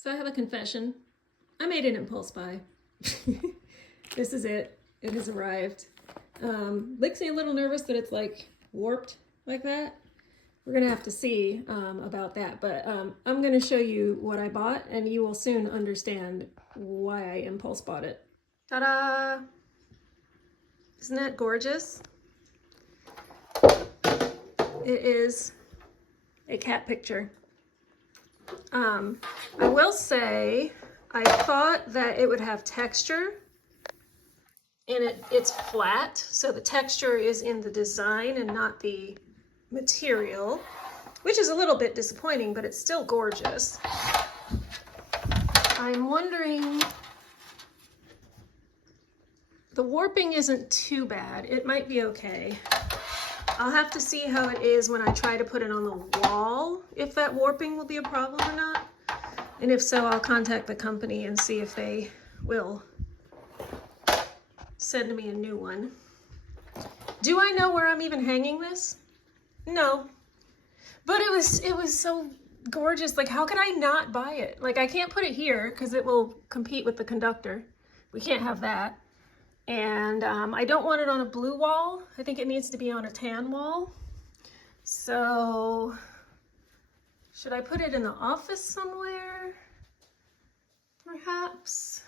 So I have a confession. I made an impulse buy. This is it. It has arrived. Makes me a little nervous that it's like warped like that. We're gonna have to see about that, but I'm gonna show you what I bought and you will soon understand why I impulse bought it. Ta-da! Isn't that gorgeous? It is a cat picture. I will say I thought that it would have texture, and it's flat, so the texture is in the design and not the material, which is a little bit disappointing, but it's still gorgeous. I'm wondering, the warping isn't too bad. It might be okay. I'll have to see how it is when I try to put it on the wall, if that warping will be a problem or not. And if so, I'll contact the company and see if they will send me a new one. Do I know where I'm even hanging this? No. But it was so gorgeous. Like, how could I not buy it? Like, I can't put it here because it will compete with the conductor. We can't have that. And I don't want it on a blue wall. I think it needs to be on a tan wall. So, should I put it in the office somewhere? Perhaps.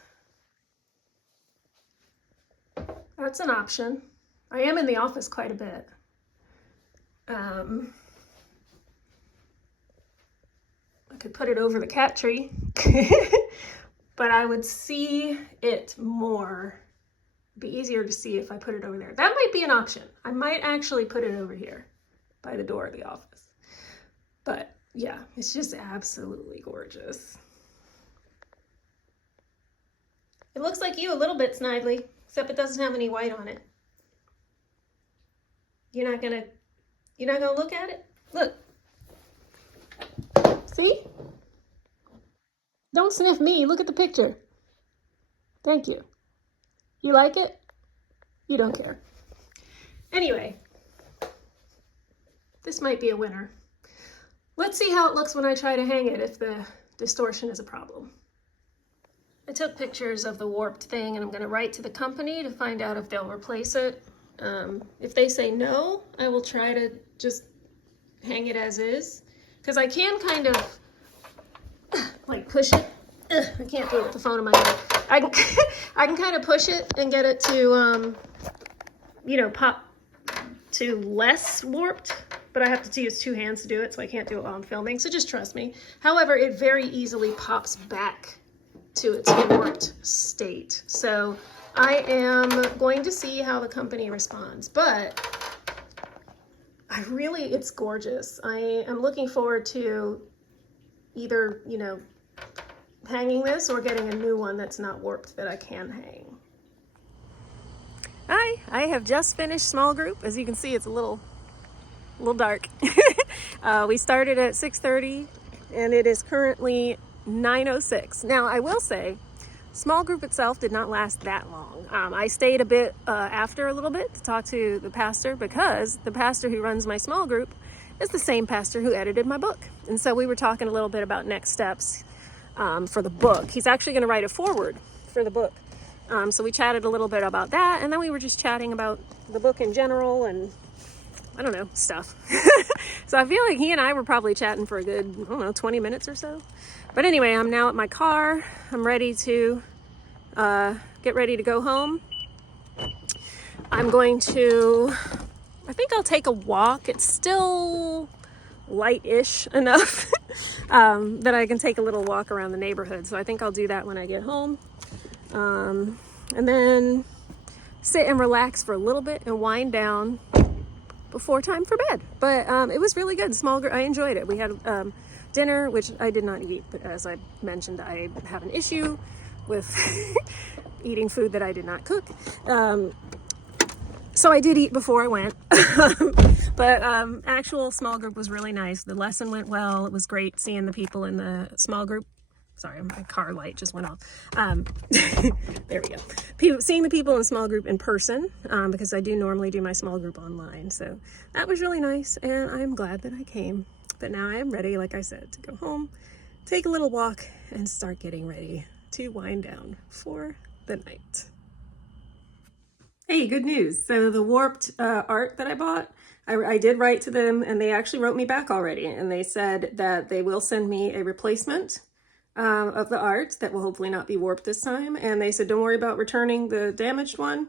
That's an option. I am in the office quite a bit. I could put it over the cat tree, but I would see it more. It'd be easier to see if I put it over there. That might be an option. I might actually put it over here by the door of the office. But yeah, it's just absolutely gorgeous. It looks like you a little bit, Snidely, except it doesn't have any white on it. You're not gonna look at it? Look. See? Don't sniff me. Look at the picture. Thank you. You like it? You don't care. Anyway, this might be a winner. Let's see how it looks when I try to hang it if the distortion is a problem. I took pictures of the warped thing and I'm going to write to the company to find out if they'll replace it. If they say no, I will try to just hang it as is. Because I can kind of like push it. I can't do it with the phone in my hand. I can kind of push it and get it to, you know, pop to less warped, but I have to use two hands to do it, so I can't do it while I'm filming, so just trust me. However, it very easily pops back to its warped state. So I am going to see how the company responds, but it's gorgeous. I am looking forward to either, you know, hanging this or getting a new one that's not warped that I can hang. Hi, I have just finished small group. As you can see, it's a little dark. We started at 6:30 and it is currently 9:06. Now I will say, small group itself did not last that long. I stayed a bit after a little bit to talk to the pastor, because the pastor who runs my small group is the same pastor who edited my book. And so we were talking a little bit about next steps for the book. He's actually going to write a foreword for the book. So we chatted a little bit about that, and then we were just chatting about the book in general and, I don't know, stuff. So I feel like he and I were probably chatting for a good, I don't know, 20 minutes or so. But anyway, I'm now at my car. I'm ready to get ready to go home. I'm going to, I think I'll take a walk. It's still light-ish enough that I can take a little walk around the neighborhood. So I think I'll do that when I get home. And then sit and relax for a little bit and wind down before time for bed. But it was really good. I enjoyed it. We had dinner, which I did not eat, but as I mentioned, I have an issue with eating food that I did not cook. So I did eat before I went. But actual small group was really nice. The lesson went well. It was great seeing the people in the small group. Sorry, my car light just went off. There we go. Seeing the people in small group in person, because I do normally do my small group online. So that was really nice, and I'm glad that I came. But now I am ready, like I said, to go home, take a little walk and start getting ready to wind down for the night. Hey, good news. So the warped art that I bought, I did write to them, and they actually wrote me back already, and they said that they will send me a replacement of the art that will hopefully not be warped this time. And they said, don't worry about returning the damaged one.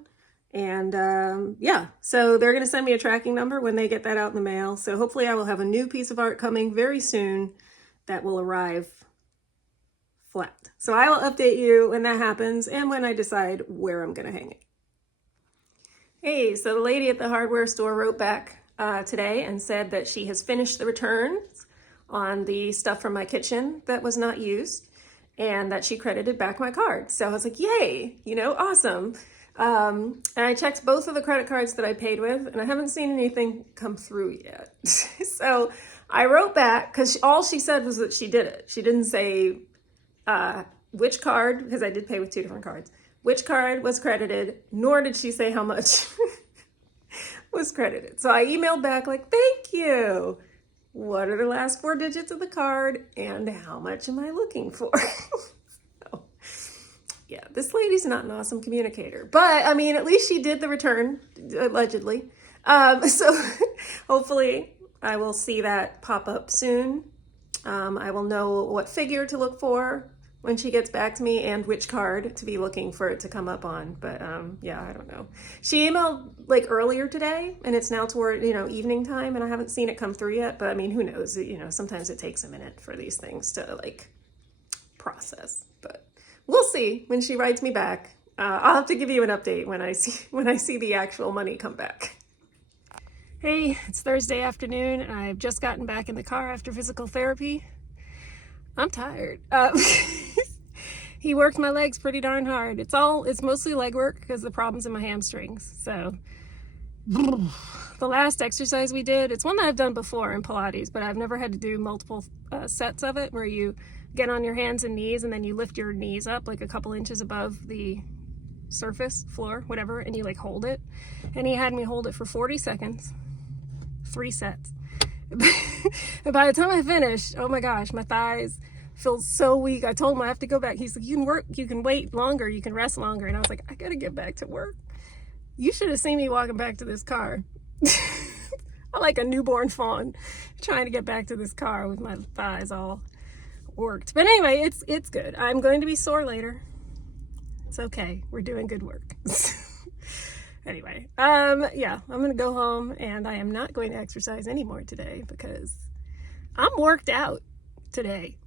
And yeah, so they're going to send me a tracking number when they get that out in the mail. So hopefully I will have a new piece of art coming very soon that will arrive flat. So I will update you when that happens and when I decide where I'm going to hang it. Hey, so the lady at the hardware store wrote back today and said that she has finished the returns on the stuff from my kitchen that was not used, and that she credited back my card. So I was like, yay, you know, awesome. And I checked both of the credit cards that I paid with, and I haven't seen anything come through yet. So I wrote back, because all she said was that she did it. She didn't say which card, because I did pay with 2 different cards, which card was credited, nor did she say how much was credited. So I emailed back like, thank you. What are the last 4 digits of the card, and how much am I looking for? So, yeah, this lady's not an awesome communicator, but I mean, at least she did the return, allegedly. So hopefully I will see that pop up soon. I will know what figure to look for when she gets back to me and which card to be looking for it to come up on. But yeah, I don't know. She emailed like earlier today, and it's now toward, you know, evening time, and I haven't seen it come through yet. But I mean, who knows? You know, sometimes it takes a minute for these things to like process. But we'll see when she writes me back. I'll have to give you an update when I see the actual money come back. Hey, it's Thursday afternoon, and I've just gotten back in the car after physical therapy. I'm tired. He worked my legs pretty darn hard. It's mostly leg work because the problem's in my hamstrings. So the last exercise we did, it's one that I've done before in Pilates, but I've never had to do multiple sets of it, where you get on your hands and knees and then you lift your knees up like a couple inches above the surface, floor, whatever, and you like hold it. And he had me hold it for 40 seconds, 3 sets. And by the time I finished, oh my gosh, my thighs feel so weak. I told him I have to go back. He's like, you can work, you can wait longer, you can rest longer. And I was like, I gotta get back to work. You should have seen me walking back to this car. I'm like a newborn fawn trying to get back to this car with my thighs all worked. But anyway, it's good. I'm going to be sore later. It's okay. We're doing good work. Anyway, yeah, I'm gonna go home, and I am not going to exercise anymore today because I'm worked out today.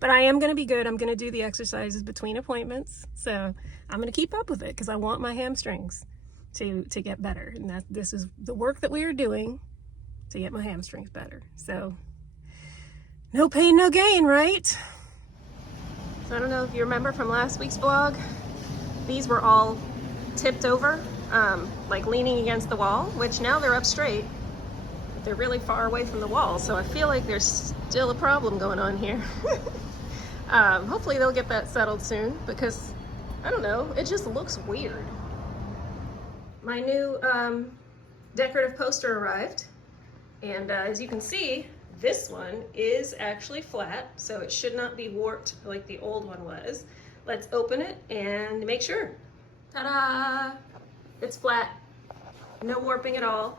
But I am gonna be good. I'm gonna do the exercises between appointments, so I'm gonna keep up with it because I want my hamstrings to get better, and this is the work that we are doing to get my hamstrings better. So no pain, no gain, right? So I don't know if you remember from last week's vlog, these were all tipped over, like leaning against the wall, which now they're up straight, but they're really far away from the wall. So I feel like there's still a problem going on here. Hopefully they'll get that settled soon, because I don't know, it just looks weird. My new decorative poster arrived, and as you can see, this one is actually flat, so it should not be warped like the old one was. Let's open it and make sure. Ta-da! It's flat, no warping at all.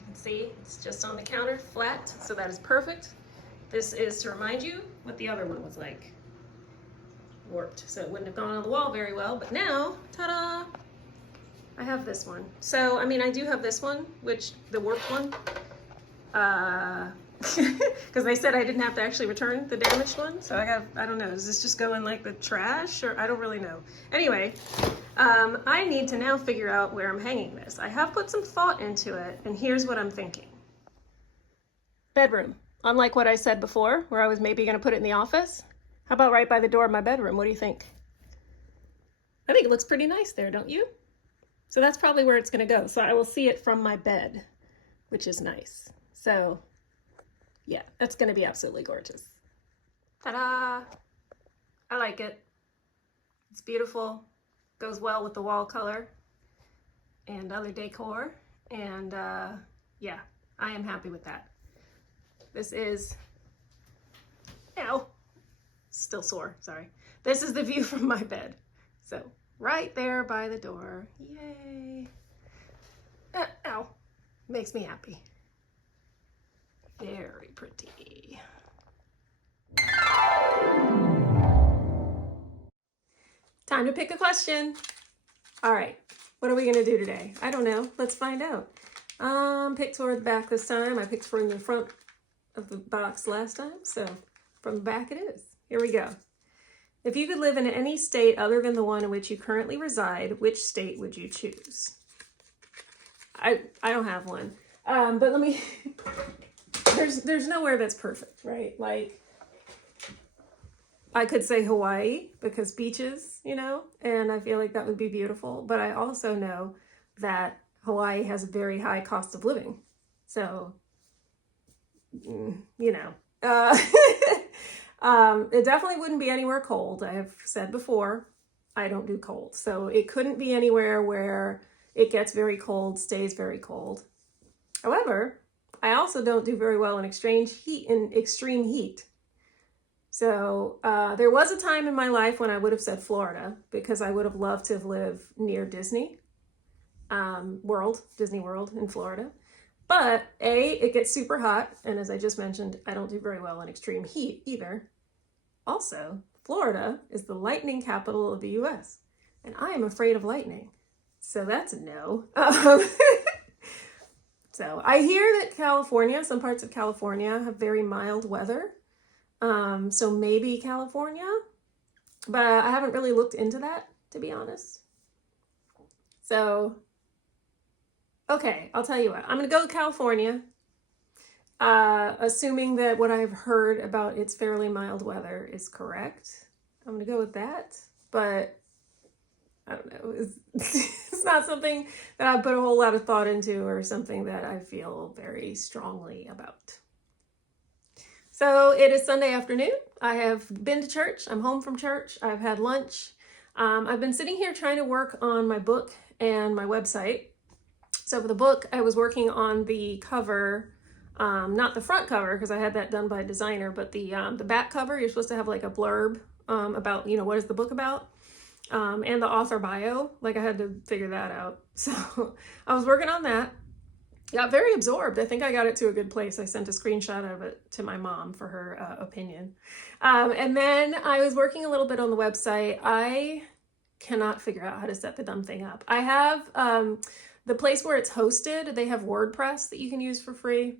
You can see it's just on the counter, flat, so that is perfect. This is to remind you what the other one was like. Warped, so it wouldn't have gone on the wall very well, but now, ta-da! I have this one. So, I mean, I do have this one, which, the warped one, because they said I didn't have to actually return the damaged one. So I don't know, does this just go in like the trash, or I don't really know. Anyway, I need to now figure out where I'm hanging this. I have put some thought into it, and here's what I'm thinking. Bedroom. Unlike what I said before, where I was maybe gonna put it in the office, how about right by the door of my bedroom? What do you think? I think it looks pretty nice there, don't you? So that's probably where it's gonna go. So I will see it from my bed, which is nice. So yeah, that's gonna be absolutely gorgeous. Ta-da! I like it. It's beautiful. Goes well with the wall color and other decor. And yeah, I am happy with that. This is Ow, still sore, sorry. This is the view from my bed. So right there by the door, yay. Ow, makes me happy. Very pretty. Time to pick a question. All right, what are we gonna do today? I don't know, let's find out. Picked toward the back this time. I picked from the front of the box last time, so from the back it is. Here we go. If you could live in any state other than the one in which you currently reside, which state would you choose? I don't have one, but let me, there's nowhere that's perfect, right? Like, I could say Hawaii because beaches, you know, and I feel like that would be beautiful, but I also know that Hawaii has a very high cost of living, so, you know, it definitely wouldn't be anywhere cold. I have said before, I don't do cold. So it couldn't be anywhere where it gets very cold, stays very cold. However, I also don't do very well in extreme heat. So there was a time in my life when I would have said Florida because I would have loved to have lived near Disney World in Florida. But it gets super hot, and as I just mentioned, I don't do very well in extreme heat either. Also, Florida is the lightning capital of the US, and I am afraid of lightning, so that's a no. So I hear that California, some parts of California have very mild weather, so maybe California, but I haven't really looked into that, to be honest. So okay, I'll tell you what. I'm going to go with California, assuming that what I've heard about its fairly mild weather is correct. I'm going to go with that, but I don't know. It's not something that I put a whole lot of thought into or something that I feel very strongly about. So it is Sunday afternoon. I have been to church. I'm home from church. I've had lunch. I've been sitting here trying to work on my book and my website. So for the book, I was working on the cover, not the front cover because I had that done by a designer, but the back cover. You're supposed to have like a blurb about, you know, what is the book about, and the author bio. Like I had to figure that out. So I was working on that. Got very absorbed. I think I got it to a good place. I sent a screenshot of it to my mom for her opinion. And then I was working a little bit on the website. I cannot figure out how to set the dumb thing up. I have the place where it's hosted, they have WordPress that you can use for free.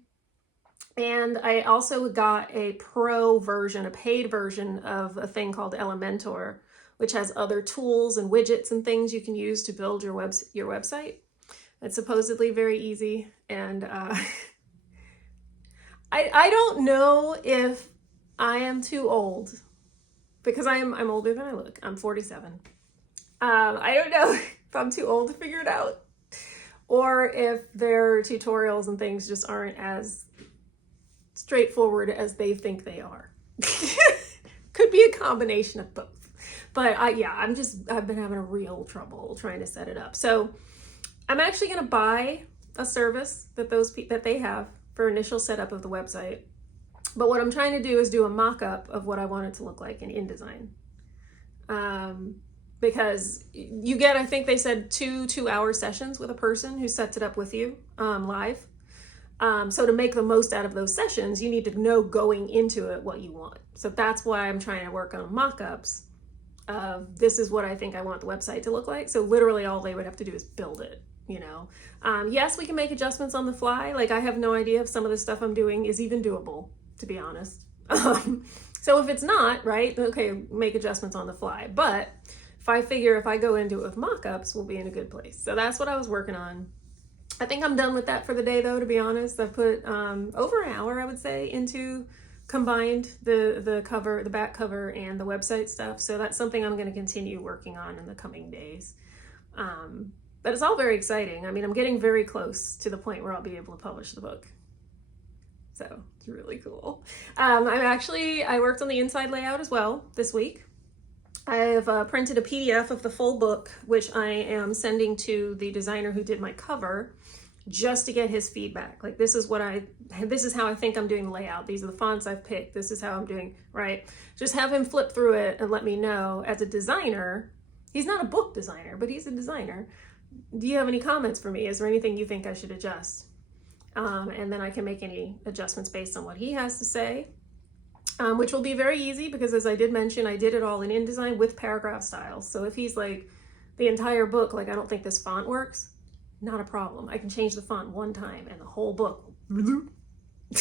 And I also got a pro version, a paid version of a thing called Elementor, which has other tools and widgets and things you can use to build your website. It's supposedly very easy. And I don't know if I am too old, because I'm older than I look. I'm 47. I don't know if I'm too old to figure it out, or if their tutorials and things just aren't as straightforward as they think they are. Could be a combination of both. But yeah, I've been having a real trouble trying to set it up. So I'm actually going to buy a service that they have for initial setup of the website. But what I'm trying to do is do a mock-up of what I want it to look like in InDesign. Because you get, I think they said 2-hour sessions with a person who sets it up with you live. So to make the most out of those sessions, you need to know going into it what you want. So that's why I'm trying to work on mock-ups of this is what I think I want the website to look like. So literally all they would have to do is build it, you know. Yes, we can make adjustments on the fly. Like I have no idea if some of the stuff I'm doing is even doable, to be honest. So if it's not, right, okay, make adjustments on the fly. But if I figure if I go into it with mock-ups, we'll be in a good place. So that's what I was working on. I think I'm done with that for the day though, to be honest. I've put over an hour, I would say, into combined the cover, the back cover and the website stuff. So that's something I'm going to continue working on in the coming days. But it's all very exciting. I mean, I'm getting very close to the point where I'll be able to publish the book. So it's really cool. I worked on the inside layout as well this week. I have printed a PDF of the full book, which I am sending to the designer who did my cover. just to get his feedback. Like, this is how I think I'm doing the layout. These are the fonts I've picked. This is how I'm doing, right? Just have him flip through it and let me know. As a designer, he's not a book designer, but he's a designer. Do you have any comments for me? Is there anything you think I should adjust? And then I can make any adjustments based on what he has to say, which will be very easy because, as I did mention, I did it all in InDesign with paragraph styles. So if he's like, the entire book, like, I don't think this font works, not a problem. I can change the font one time and the whole book, which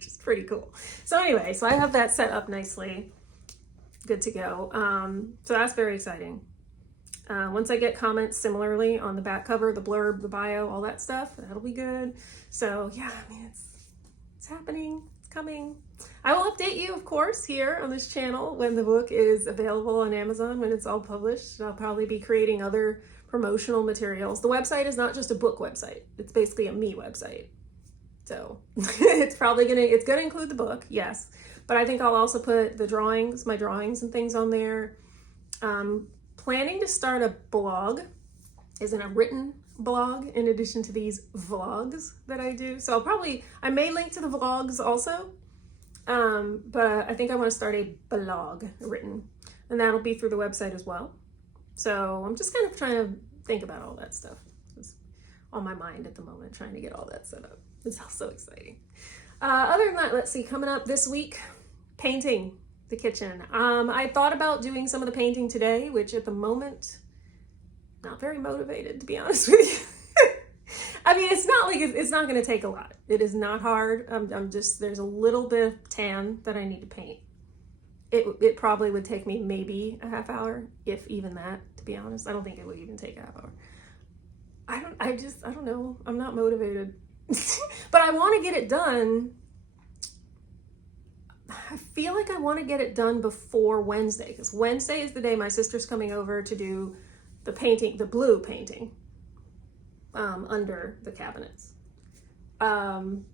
is pretty cool. So anyway, so I have that set up nicely, good to go. So that's very exciting. Once I get comments similarly on the back cover, the blurb, the bio, all that stuff, that'll be good. So yeah, I mean, it's happening, it's coming. I will update you, of course, here on this channel when the book is available on Amazon, when it's all published. I'll probably be creating other promotional materials. The website is not just a book website. It's basically a me website. So it's gonna include the book, yes. But I think I'll also put the drawings, my drawings and things on there. Planning to start a blog, isn't a written blog in addition to these vlogs that I do. So I may link to the vlogs also, but I think I want to start a blog written, and that'll be through the website as well. So I'm just kind of trying to think about all that stuff. It's on my mind at the moment, trying to get all that set up. It's all so exciting. Other than that, let's see, coming up this week, painting the kitchen. I thought about doing some of the painting today, which at the moment, not very motivated, to be honest with you. I mean, it's not going to take a lot. It is not hard. There's a little bit of tan that I need to paint. It probably would take me maybe a half hour, if even that, to be honest. I don't think it would even take a half hour. I don't know. I'm not motivated. But I want to get it done. I feel like I want to get it done before Wednesday, because Wednesday is the day my sister's coming over to do the painting, the blue painting, under the cabinets. And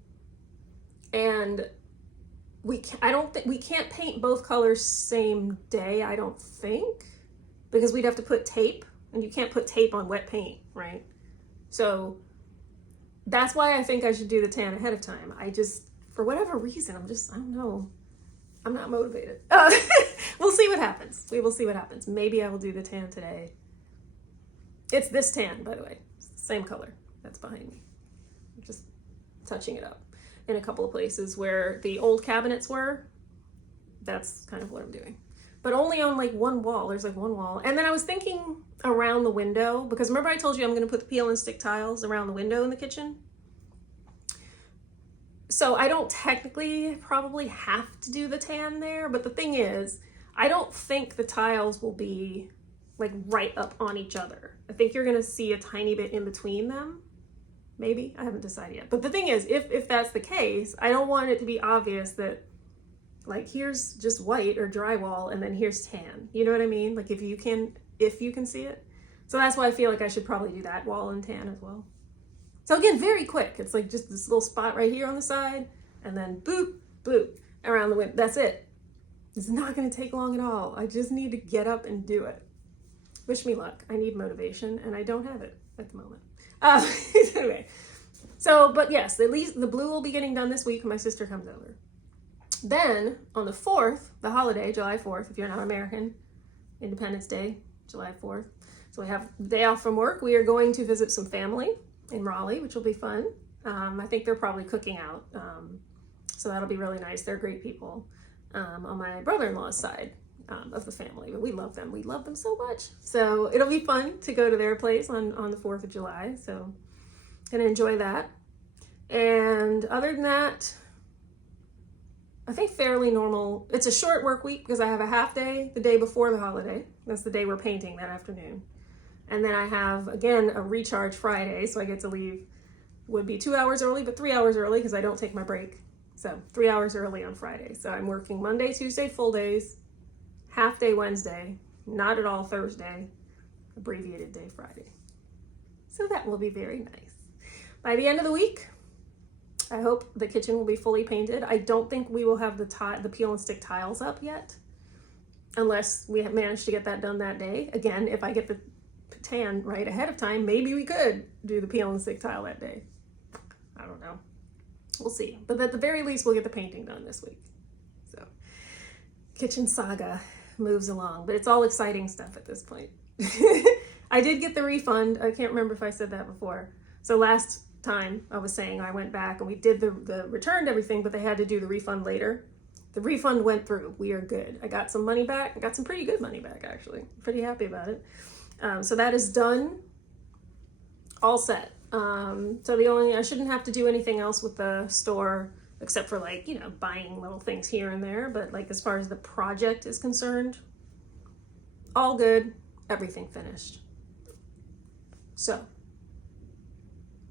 we can't paint both colors same day, I don't think, because we'd have to put tape, and you can't put tape on wet paint, right? So that's why I think I should do the tan ahead of time. For whatever reason, I don't know. I'm not motivated. We'll see what happens. We will see what happens. Maybe I will do the tan today. It's this tan, by the way. It's the same color that's behind me. I'm just touching it up in a couple of places where the old cabinets were. That's kind of what I'm doing. But only on like one wall. There's like one wall. And then I was thinking around the window, because remember I told you I'm going to put the peel and stick tiles around the window in the kitchen? So I don't technically probably have to do the tan there, but the thing is, I don't think the tiles will be like right up on each other. I think you're gonna see a tiny bit in between them. Maybe, I haven't decided yet. But the thing is, if that's the case, I don't want it to be obvious that like, here's just white or drywall and then here's tan. You know what I mean? Like if you can see it. So that's why I feel like I should probably do that wall in tan as well. So again, very quick. It's like just this little spot right here on the side, and then boop, boop, around the window. That's it. It's not going to take long at all. I just need to get up and do it. Wish me luck. I need motivation, and I don't have it at the moment. Anyway, but yes, at least the blue will be getting done this week when my sister comes over. Then, on the 4th, the holiday, July 4th, if you're not American, Independence Day, July 4th. So we have the day off from work. We are going to visit some family in Raleigh, which will be fun. I think they're probably cooking out, so that'll be really nice. They're great people on my brother-in-law's side of the family, but we love them. We love them so much. So it'll be fun to go to their place on the 4th of July. So gonna enjoy that. And other than that, I think fairly normal. It's a short work week because I have a half day the day before the holiday. That's the day we're painting, that afternoon. And then I have, again, a recharge Friday, so I get to leave, would be 2 hours early, but 3 hours early because I don't take my break. So 3 hours early on Friday. So I'm working Monday, Tuesday, full days, half day Wednesday, not at all Thursday, abbreviated day Friday. So that will be very nice. By the end of the week, I hope the kitchen will be fully painted. I don't think we will have the peel and stick tiles up yet, unless we have managed to get that done that day. Again, if I get the tan right ahead of time, maybe we could do the peel and stick tile that day. I don't know. We'll see. But at the very least, we'll get the painting done this week. So, kitchen saga moves along, but it's all exciting stuff at this point. I did get the refund. I can't remember if I said that before. So last time I was saying I went back and we did the returned everything, but they had to do the refund later. The refund went through. We are good. I got some money back. I got some pretty good money back, actually. Pretty happy about it. So that is done. All set. So I shouldn't have to do anything else with the store except for like, you know, buying little things here and there. But like as far as the project is concerned, all good. Everything finished. So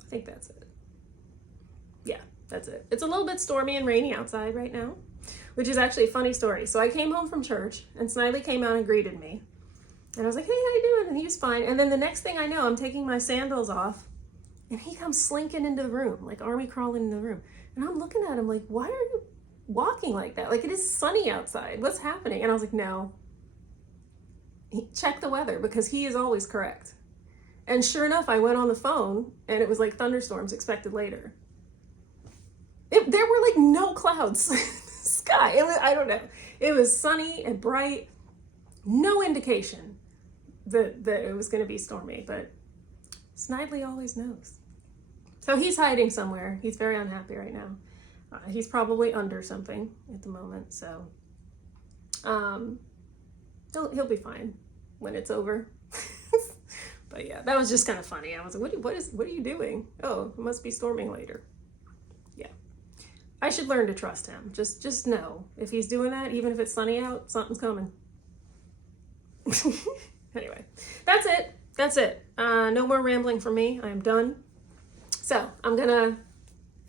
I think that's it. Yeah, that's it. It's a little bit stormy and rainy outside right now, which is actually a funny story. So I came home from church and Snidely came out and greeted me. And I was like, hey, how you doing? And he was fine. And then the next thing I know, I'm taking my sandals off and he comes slinking into the room, like army crawling in the room. And I'm looking at him like, why are you walking like that? Like, it is sunny outside. What's happening? And I was like, no. Check the weather, because he is always correct. And sure enough, I went on the phone and it was like thunderstorms expected later. There were like no clouds in the sky. I don't know. It was sunny and bright. No indication that it was going to be stormy, but Snidely always knows. So he's hiding somewhere. He's very unhappy right now. He's probably under something at the moment. So he'll be fine when it's over. But yeah, that was just kind of funny. I was like, what are you doing? Oh, it must be storming later. Yeah. I should learn to trust him. Just know if he's doing that, even if it's sunny out, something's coming. Anyway, that's it. No more rambling from me. I am done. So I'm gonna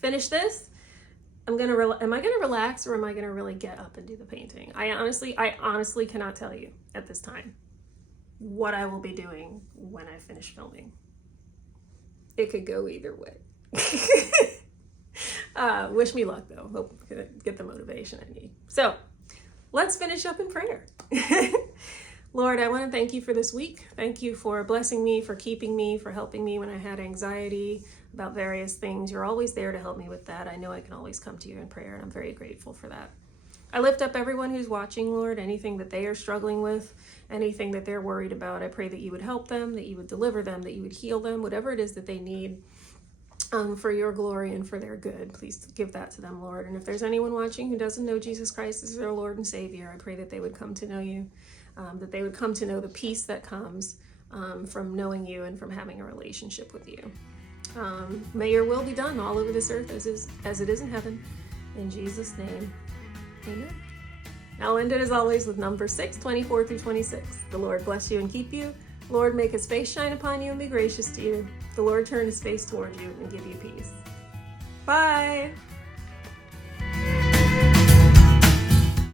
finish this. Am I gonna relax, or am I gonna really get up and do the painting? I honestly cannot tell you at this time what I will be doing when I finish filming. It could go either way. Wish me luck though. Hope I get the motivation I need. So let's finish up in prayer. Lord, I want to thank you for this week. Thank you for blessing me, for keeping me, for helping me when I had anxiety about various things. You're always there to help me with that. I know I can always come to you in prayer, and I'm very grateful for that. I lift up everyone who's watching, Lord, anything that they are struggling with, anything that they're worried about. I pray that you would help them, that you would deliver them, that you would heal them, whatever it is that they need for your glory and for their good. Please give that to them, Lord. And if there's anyone watching who doesn't know Jesus Christ as their Lord and Savior, I pray that they would come to know you, that they would come to know the peace that comes from knowing you and from having a relationship with you. May your will be done all over this earth as it is in heaven. In Jesus' name, amen. I'll end it as always with number 6:24-26. The Lord bless you and keep you. Lord, make his face shine upon you and be gracious to you. The Lord turn his face toward you and give you peace. Bye.